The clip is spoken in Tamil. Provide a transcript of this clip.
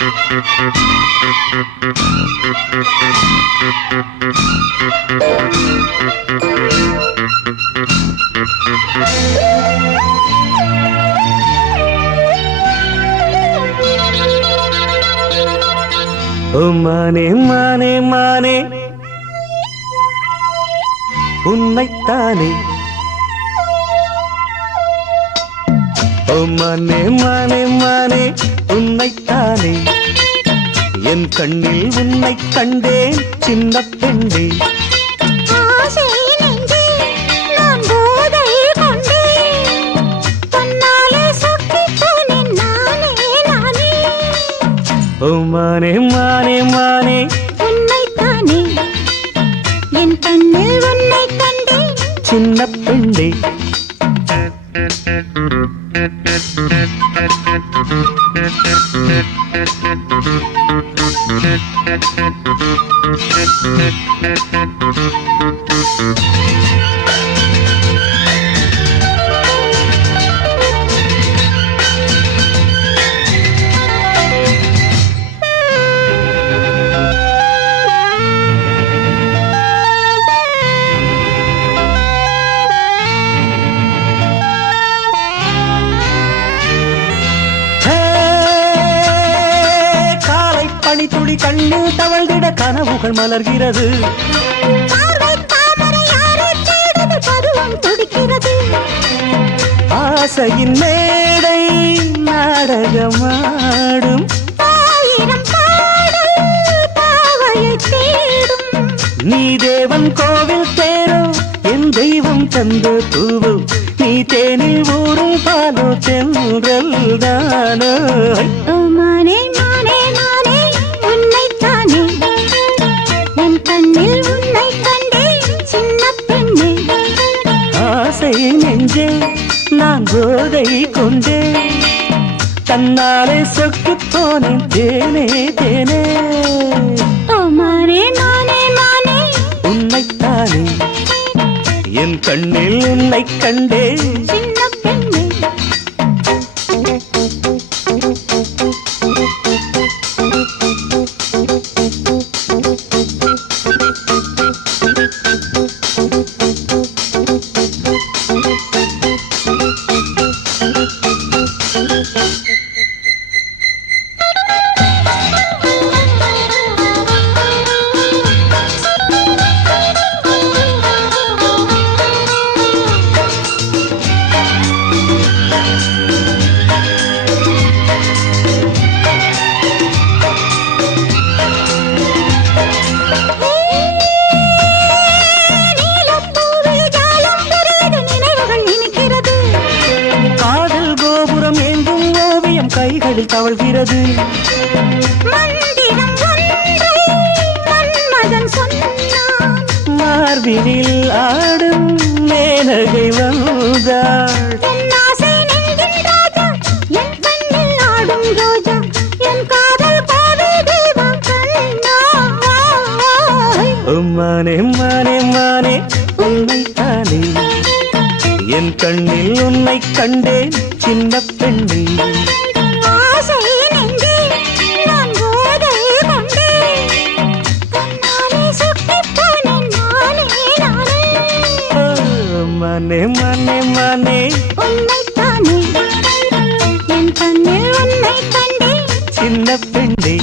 ஓ மானே மானே மானே உன்னைத்தானே. ஓ மானே மானே மானே உன்னைத்தானே, என் கண்ணில் உன்னை கண்டேன் சின்ன பெண்ணே. ஓ மானே மானே மானே உன்னைத்தானே, என் கண்ணில் உன்னை கண்டேன் சின்ன பெண்ணே. துளி கண்ணில் தவழ்ந்திட கனவுகள் மலர்கிறது. ஆசையின் மேடை நாடகமாடும், நீ தேவன் கோவில் தேரோ என் தெய்வம் தந்த பூவோ, நீ தேனில் ஊரும் பாலோ தென்றல் தானோ. நெஞ்சே நான் போதை கொண்டே தன்னாலே சொக்கு போனேன் தேனே தேனே. ஓ மானே மானே மானே உன்னைத்தானே, என் கண்ணில் உன்னை கண்டே சின்ன பெண்ணே. கைகளில் தவழ்கிறது. மார்பினில் ஆடும் மேனகை வந்தாள். மானே மானே மானே உன்னைத்தானே, என் கண்ணில் உன்னை கண்டேன் சின்ன பெண்ணே. மானே மானே மானே உன்னைத்தானே, என் கண்ணில் உன்னை கண்டேன் சின்ன பெண்ணே.